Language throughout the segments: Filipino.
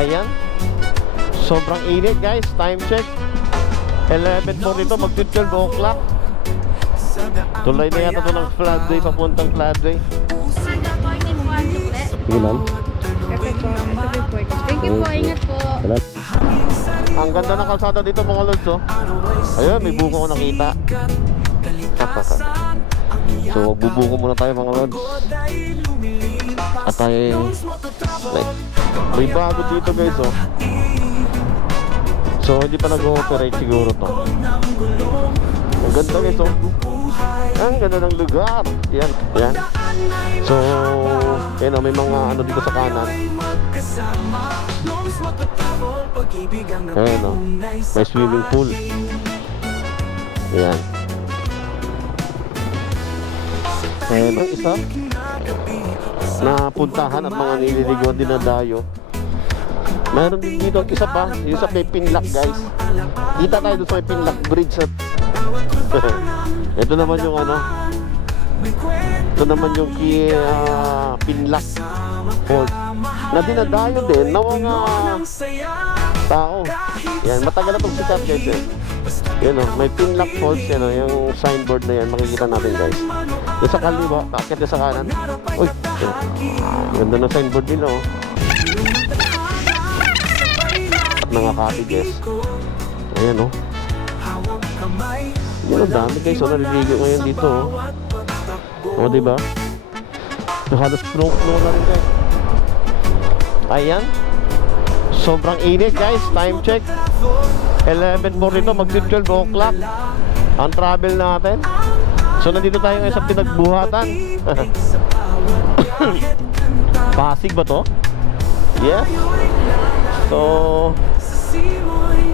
Ayan. Sobrang init guys. Time check 11:42, mag-12 o'clock. Tulay na yata ito ng floodway, papuntang floodway. Sige ma'am. Thank you po, ingat po. Ang ganda ng kalsada dito mga lods, oh. Ayun, may buko ko nakita. So magbubuko muna tayo mga lods. At tayo may bago dito guys, oh. So hindi pa nag-ooperate siguro to. Ang ganda guys, oh. Ang ganda ng lugar. Yan, yan. So yan, oh, may mga ano dito sa kanan. Ayan, oh. May swimming pool. Yan. Ayan, ang isa na puntahan at mga nililigaw din na dayo. Meron din dito isa pa, yung sa may Pinlock guys. Kita tayo doon sa may Pinlock Bridge at ito naman yung ano, ito naman yung Pinlock Port na dinadayo din ng mga tao. Yan, matagal na itong sikat guys, eh. Yan, oh, may Pinlock Falls, yan, oh, yung signboard na yan, makikita natin guys. Yung sa kaliwa, kakit na sa kanan. Uy, ganda ng signboard nila, oh. At mga cottages. Ayan, oh. Yan, ang dami guys, oh, naliligo ngayon dito, oh. O, diba? So, halos flow na rin guys. Ayan. Sobrang init guys. Time check 11:42, mag-12 o'clock. Ang travel natin. So nandito tayo ngayon sa pinagbuhatan. Pasig ba to? Yes. So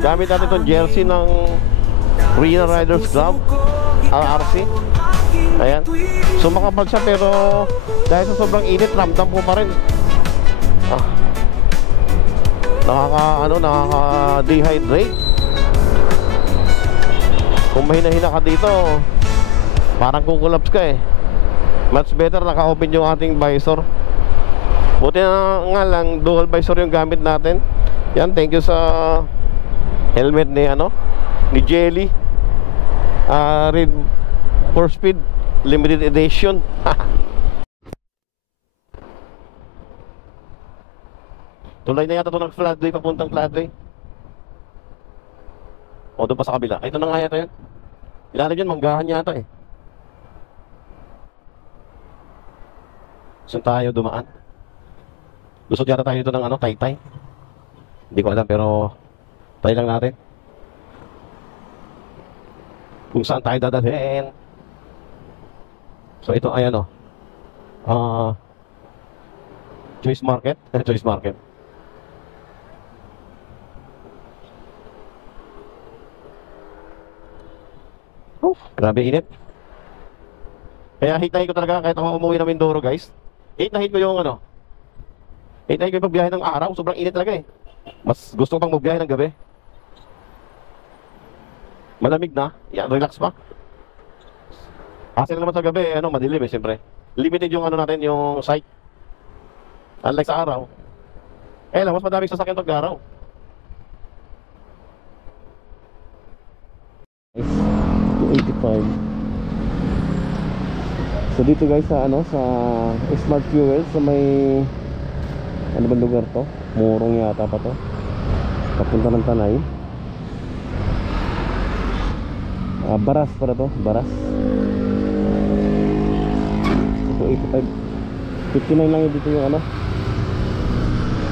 gamit natin itong jersey ng Rina Riders Club, RRC. Ayan. So makapal siya, pero dahil sa sobrang init, ramdam ko pa rin. Nakaka-dehydrate. Kung mahina-hina ka dito, parang kukulaps ka, eh. Much better naka-open yung ating visor. Buti na nga lang dual visor yung gamit natin. Yan, thank you sa helmet ni ni Jelly, Red for Speed limited edition. Tulay na yata ito ng floodway, papuntang floodway. O, doon pa sa kabila. Ay, ito na nga yata yun. Ilalim yun, manggahan yata, eh. Saan tayo dumaan? Lusot yata tayo dito ng Taytay. Hindi ko alam, pero try lang natin kung saan tayo dadalhin. So ito ay Choice Market. Choice Market. Grabe init. Kaya hate na hate ko talaga kahit ako umuwi ng Mindoro guys. Hate na hate ko yung hate na hate ko yung pagbiyahe ng araw. Sobrang init talaga, eh. Mas gusto ko pang magbiyahe ng gabi. Malamig na. Yan, relax pa. Kasi naman sa gabi, madilim, eh, siyempre. Limited yung natin, yung sight. Unlike sa araw. Lang, mas madaming sasakyan pag araw. 285. So dito guys sa sa Smart Fuel, sa may ano ba lugar to? Morong yata pa to. Papunta ng Tanay. Baras para to, Baras. 285. 59 lang dito yung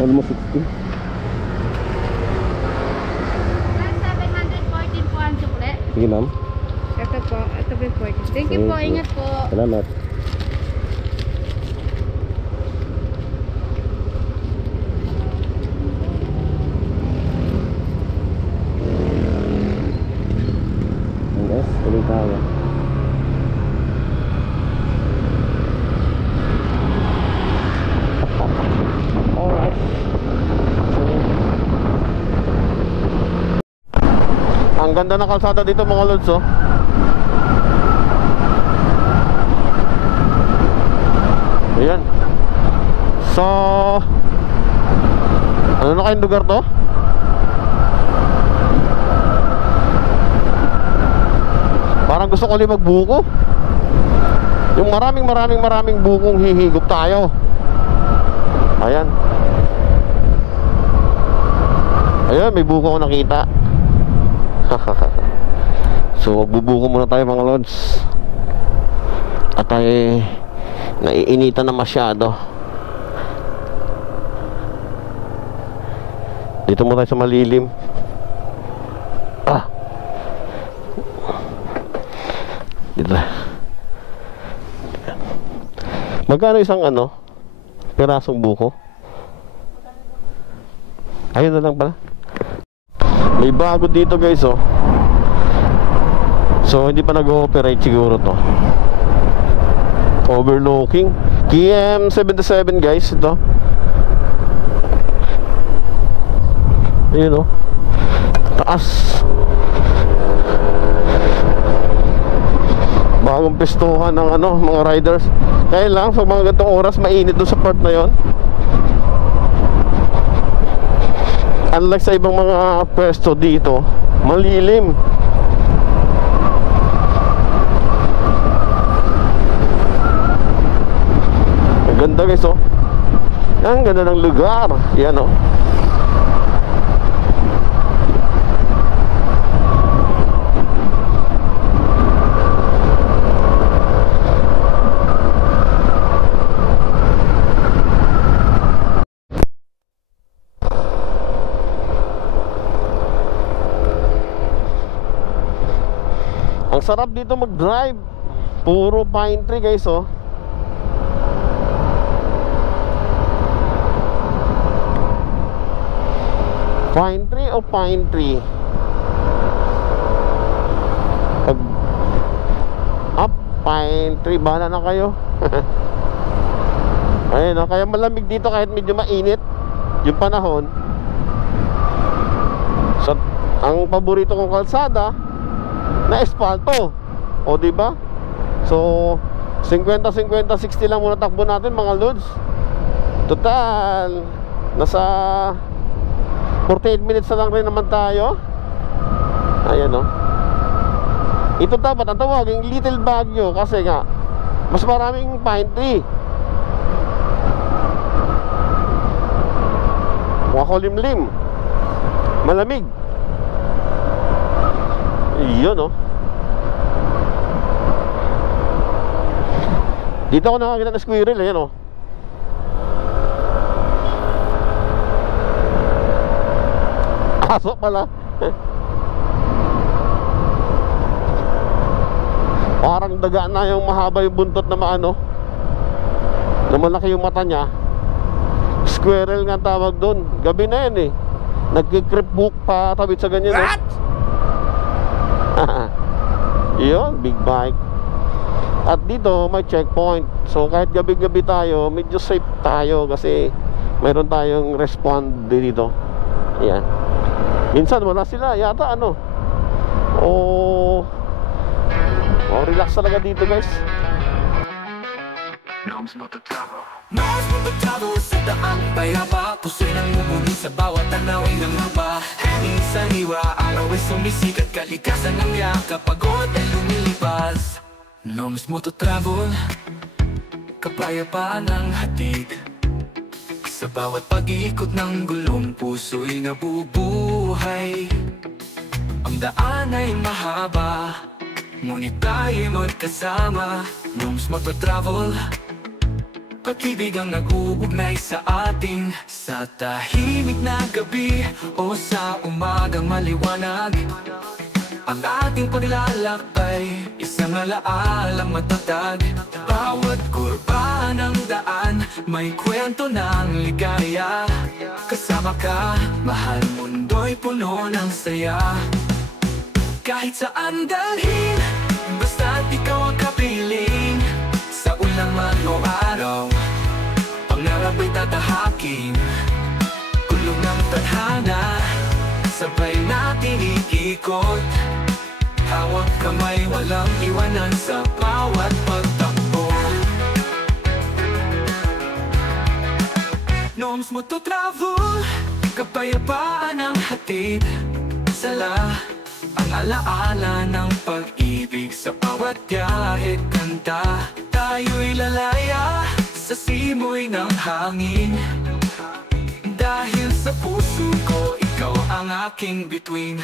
almost 60. 714 po ang sukle. Sige ma'am. Ito po yung 40. Thank you po, ingat po. Salamat. Yes, tuloy tayo. Alright. Ang ganda ng kalsada dito mga lods, oh. Ayan. So ano na kayong lugar to? Parang gusto ko ulit magbuko. Yung maraming bukong hihigop tayo. Ayan. Ayun, may buko ko nakita. So magbubuko muna tayo mga lods. At tayo naiinitan na masyado. Dito muna tayo sa malilim. Dito. Magkano isang pirasong buko? Ayun na lang pala. May bago dito guys oh. So hindi pa nag-ooperate siguro to. Overlooking KM77 guys ito. Ayun oh. Taas. Bagong pistuhan ng mga riders. Kaya lang sa mga ganitong oras mainit doon sa part na yon. Unlike sa ibang mga pwesto dito, malilim. Ang ganda guys oh. Ang ganda ng lugar. Yan oh. Ang sarap dito mag-drive. Puro pine tree guys oh. Pine tree o pine tree? Pag up pine tree, bahala na kayo. Ayun oh, kaya malamig dito kahit medyo mainit yung panahon. So ang paborito kong kalsada na espalto. O diba? So 50-50-60 lang muna takbo natin mga lods. Total nasa 48 minutes na lang rin naman tayo. Ayan o. Ito dapat ang tawagin Little Baguio kasi nga mas maraming pine tree. Makulimlim, malamig. Iyon oh. Dito ako nakakita ng squirrel. Ayan oh. Aso pala. Parang daga na yung mahaba yung buntot na maano, na malaki yung mata niya. Squirrel nga tawag doon. Gabi na yan eh. Nagki-creep book pa tabit sa ganyan. What? Yun, big bike. At dito may checkpoint. So kahit gabi-gabi tayo, medyo safe tayo kasi mayroon tayong respond dito. Ayan. Minsan wala sila yata relax talaga dito guys. Noms Mototravel sa daang payapa, puso'y nangmumuni sa bawat tanawin ng mapa. Minsan hiwa, araw ay sumisikat, kalikasan ng yakap, pagod ay lumilipas. Noms Mototravel, kapayapaan ang hatid. Sa bawat pag-iikot ng gulong, puso'y nabubuhay. Ang daan ay mahaba, ngunit tayo'y magkasama. Noms Mototravel, pag-ibig ang nag-uugnay sa ating sa tahimik na gabi o sa umagang maliwanag. Ang ating paglalakbay, isang alaalang matatag. Bawat kurba ng daan, may kwento ng ligaya. Kasama ka, mahal mundo'y puno ng saya. Kahit saan dalhin, basta't ikaw ang kapiling. Sa ulan man o araw, pangarap ay tatahakin. Kulong ng tadhana, sabay natin iikot. Hawak kamay, walang iwanan sa bawat pagtakbo. Noms Mototravel, kapayapaan ang hatid sala, ang alaala ng pag-ibig sa bawat biyahe kanta. Tayo'y lalaya sa simoy ng hangin, dahil sa puso ko ikaw ang aking bituin.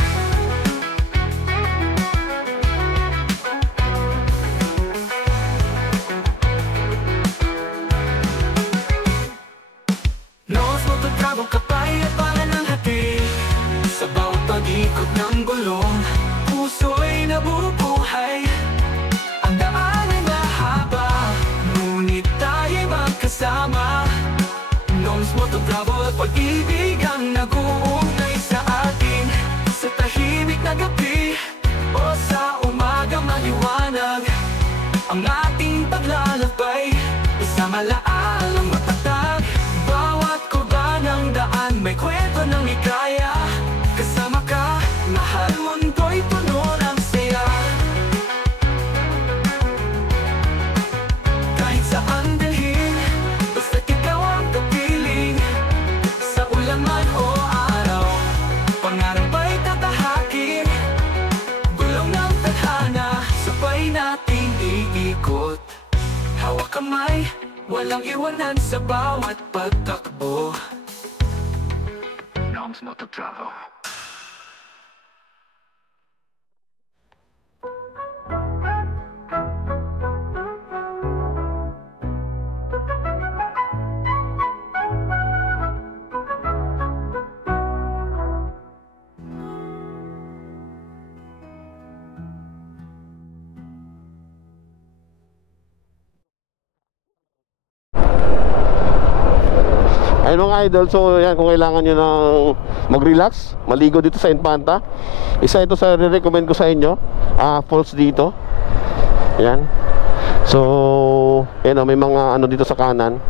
Nos mo pagkabong kapayapaan ng hatid sa bawat pag-ikot ng gulong. Puso'y nabubuhay, ang daan ay mahaba, ngunit tayo'y magkasama. Nos mo to bravo at pag-ibig ang nag-uugnay sa atin, sa tahimik na gabi o sa umaga maliwanag. Ang ating paglalakbay, isang alaalang matatag. Bawat kuba ng daan may kwento ng ikaya. Kasama ka, mahal mundo'y puno ng saya. Kahit saan dalhin, basta't ikaw ang kapiling. Sa ulan man o araw, pangarap ay tatahakin. Gulong ng tadhana, sabay nating iikot. Hawak kamay, walang iwanan sa bawat pagtakbo. Noms Moto Travel. Ayun mga idol, so yan, kung kailangan nyo ng mag-relax, maligo dito sa Infanta, isa ito sa re-recommend ko sa inyo, falls dito. Yan. So, yan, may mga ano dito sa kanan,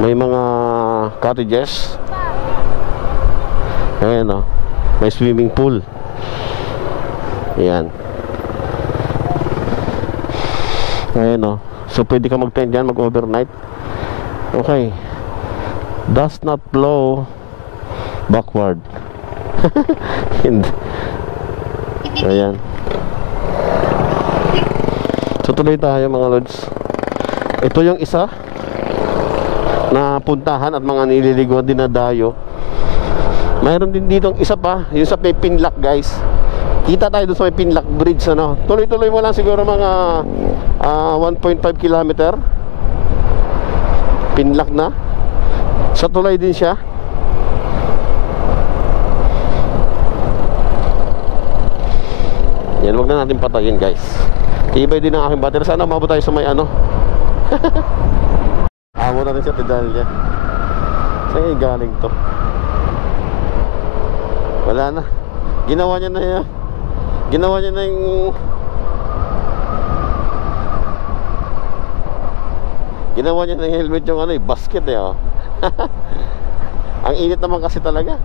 may mga cottages. Ayan o, may swimming pool. Ayan. Ayan o, so pwede ka mag-tent dyan, mag-overnight. Okay. Does not blow backward. Hindi. Ayan. So tuloy tayo mga lods. Ito yung isa na puntahan at mga nililiguan din na dayo. Mayroon din dito isa pa, yung sa may Pinlac guys. Kita tayo doon sa may Pinlac Bridge ano. Tuloy-tuloy mo lang siguro mga 1.5 kilometer. Pinlac na. Sa tulay din siya. Yan, wag na natin patayin guys. Tibay din ang aking battery. Sana umabot tayo sa may ano. Amo natin siya, tidal niya. Saan galing to? Wala na. Ginawa niya na yan. Ginawa niya na yung ginawa niya ng helmet yung ano, basket eh oh. Ang init naman kasi talaga.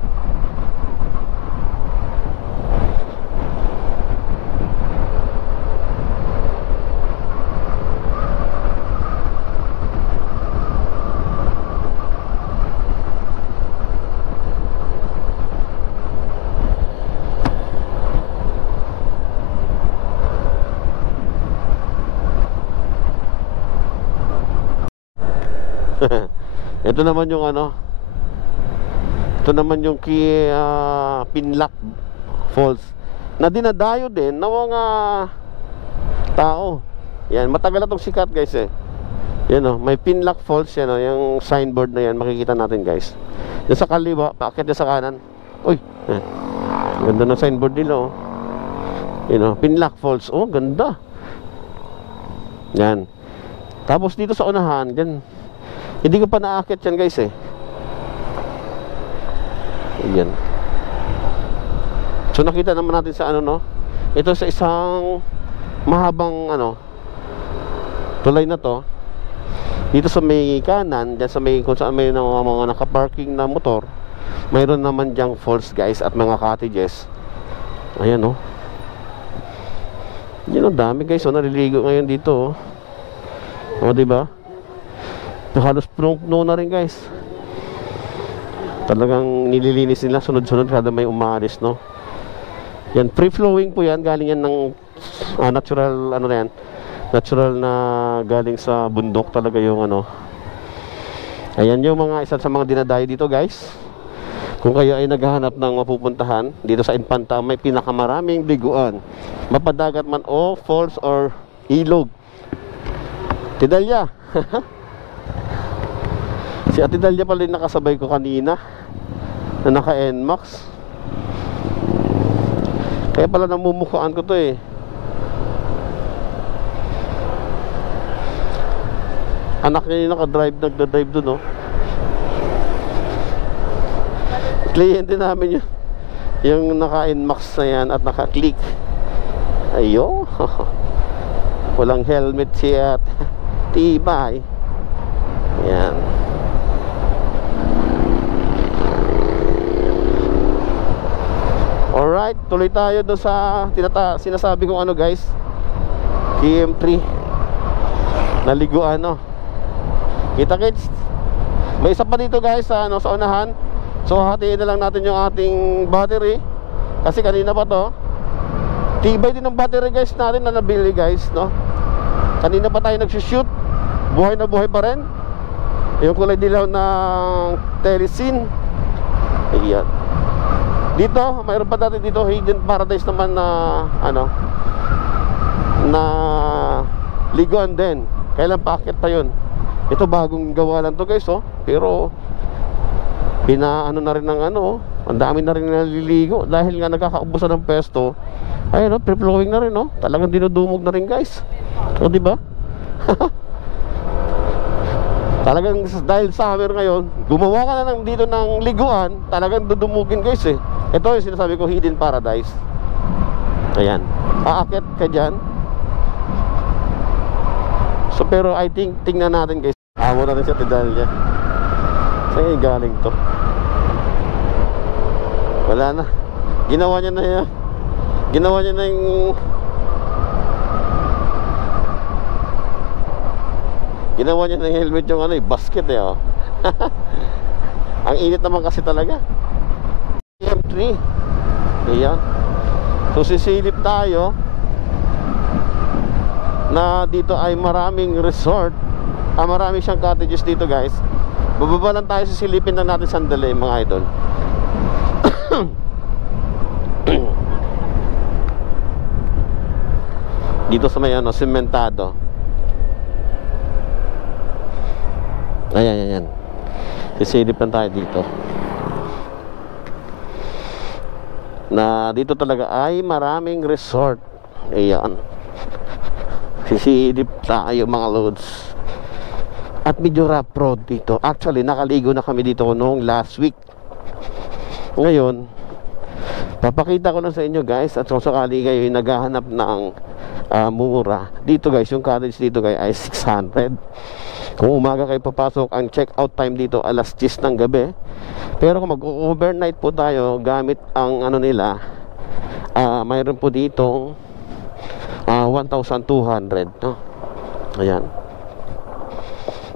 Ito naman yung ano, ito naman yung Pinlac Falls na dinadayo din ng mga tao. Yan, matagal na itong sikat guys eh. Yan o, may Pinlac Falls yan o, yung signboard na yan, makikita natin guys. Yan sa kaliwa, paakit yan sa kanan. Uy, ganda ng signboard nila o. Yan o, Pinlac Falls, oh ganda. Yan. Tapos dito sa unahan, dyan, hindi ko pa naakit yan guys eh. Ayan. So nakita naman natin sa ano no. Ito sa isang mahabang ano tulay na to. Dito sa may kanan, dyan sa may kung saan may mga nakaparking na motor, mayroon naman dyang falls guys at mga cottages. Ayan oh. Yan ang dami guys, oh, naliligo ngayon dito oh. O diba? Halos punong-puno na rin guys. Talagang nililinis nila sunod-sunod kada may umalis, no? Yan, free flowing po yan. Galing yan ng natural, ano na yan, natural na galing sa bundok talaga yung ano. Ayan yung mga isa sa mga dinadayo dito, guys. Kung kayo ay naghahanap ng mapupuntahan dito sa Infanta, may pinakamaraming liguan, mapadagat man o falls or ilog. Tidalya. Si Ate Dalia pala yung nakasabay ko kanina na naka NMAX. Kaya pala namumukhaan ko to eh. Anak niya yung nagda-drive dun, oh. Kliyente namin yun, yung naka NMAX na yan at naka-click. Ayo. Walang helmet siya at tibay. Yan. Alright, tuloy tayo doon sa sinasabi kong ano, guys, KM3 naliguan, no. Kita kids, may isa pa dito, guys, sa unahan. So hatiin na lang natin yung ating battery kasi kanina pa to. Tibay din ng battery, guys, natin na nabili, guys, no. Kanina pa tayo nagsushoot, buhay na buhay pa rin. Yung kulay dilaw ng Teresin. Ayan. Dito, mayroon pa dati dito Hidden Paradise naman na ano, na liguan din. Kailan paakit pa yun. Ito bagong gawa lang to, guys, oh. Pero pinaano na rin ng ano, ang dami na rin naliligo dahil nga nagkakaubusan ng pesto. Ayun, oh, free flowing na rin, oh. Talagang dinudumog na rin, guys. O, di ba? Talagang dahil summer ngayon, gumawa ka na lang dito ng liguan, talagang dudumugin, guys, eh. Ito yung sinasabi ko, Hidden Paradise. Ayan, aakit ka dyan. So pero I think, tingnan natin, guys. Amo na rin siya, Tidalya. Saan yung galing to? Wala na. Ginawa niya na yung ginawa niya ng helmet yung ano, basket, eh, oh. Ang init naman kasi talaga. M3. Ayan. So sisilip tayo na dito ay maraming resort. Marami siyang cottages dito, guys. Bababa lang tayo, sisilipin lang natin sandali, mga idol. Dito sa may ano, sementado. Ayan. Sisilip lang tayo dito. Na dito talaga ay maraming resort. Ayan. Sisilip tayo, mga loads. At medyo rough road dito. Actually, nakaligo na kami dito noong last week. Ngayon, papakita ko na sa inyo, guys. At kung sakali kayo ay naghahanap ng mura dito, guys, yung cottage dito, guys, ay 600. Kung umaga kayo papasok, ang check out time dito alas 10 ng gabi. Pero kung mag-overnight po tayo gamit ang ano nila, mayroon po dito 1,200, no? Ayan.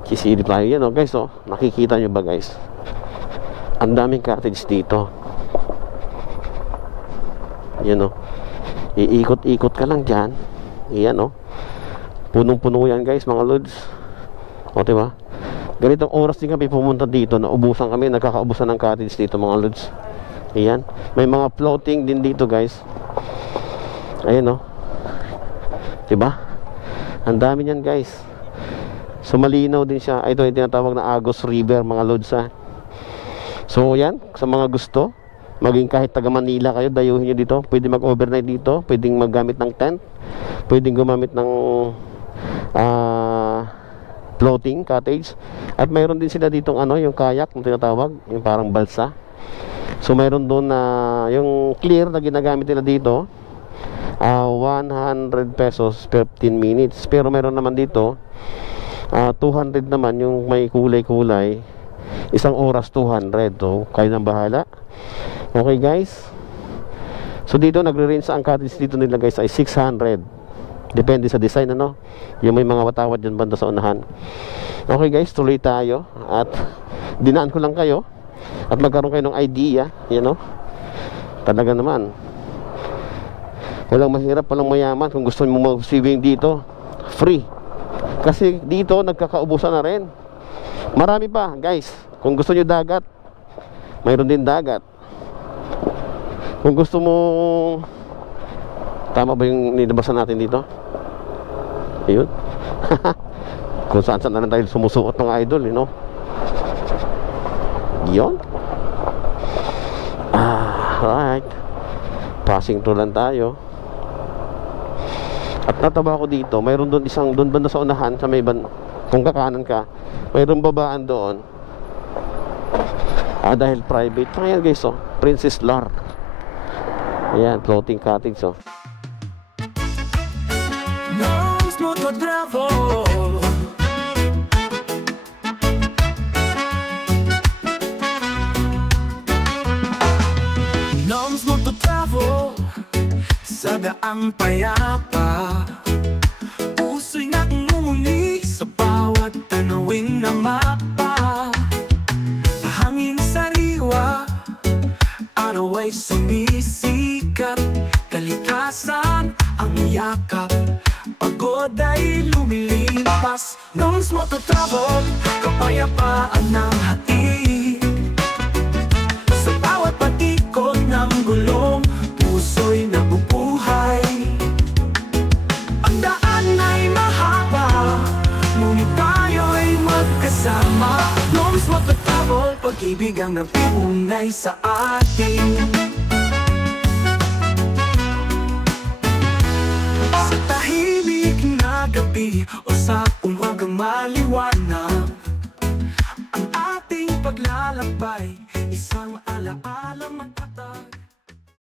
Sisilip tayo yan, oh, guys, oh. Nakikita nyo ba, guys? Ang daming cottage dito. Yan, oh. Iikot-ikot ka lang dyan. Yan, oh. Punong-puno yan, guys, mga lods. O, diba? Ganitong oras din kami pumunta dito, naubusan kami, nagkakaubusan ng cottage dito, mga lods. Ayan. May mga floating din dito, guys. Ayan, oh. Diba? Ang dami niyan, guys. So malinaw din siya. Ito yung tinatawag na Agos River, mga lods, ha. So yan, sa mga gusto, maging kahit taga Manila kayo, dayuhin nyo dito. Pwede mag-overnight dito, pwedeng maggamit ng tent, pwedeng gumamit ng floating cottage. At mayroon din sila ditong ano, yung kayak na tinatawag, yung parang balsa. So mayroon doon na yung clear na ginagamit nila dito, 100 pesos per 15 minutes. Pero mayroon naman dito 200 naman, yung may kulay-kulay, isang oras 200. So kayo nang bahala. Okay, guys. So dito nagre-range ang cottage dito nila, guys, ay 600. Depende sa design, ano. Yung may mga watawat dyan banda sa unahan. Okay, guys, tuloy tayo. At dinaan ko lang kayo at magkaroon kayo ng idea, you know. Talaga naman, walang mahirap, walang mayaman. Kung gusto mo mag-swimming dito, free. Kasi dito nagkakaubusan na rin. Marami pa guys. Kung gusto nyo dagat, mayroon din dagat. Kung gusto mo, tama ba yung nilabasan natin dito? Ayun. Kung saan na lang tayo sumusuot mga idol, you know. Yun. Right. Passing through lang tayo. At nataba ko dito, mayroon doon isang, doon banda sa unahan, sa may kung kakanan ka, mayroon babaan doon. Dahil private. Ayan guys, oh, Princess Lar. Ayan, floating cottage, oh. Noms Moto Travel. Noms Moto Travel, sa daang payapa. Puso'y nakunguni sa bawat tanawin ng mapa. Hangin sariwa, araw ay sumisikat. Kalikasan ang yakap, pagod ay lumilipas. Noms Moto Travel, kapayapaan ng hatid. Sa bawat patikot ng gulong, puso'y nabubuhay. Ang daan ay mahaba, ngunit tayo'y magkasama. Noms Moto Travel, pag-ibig ang napiunay sa atin. Sa tahimik na gabi o sa umagang maliwanag, ang ating paglalakbay, isang alaala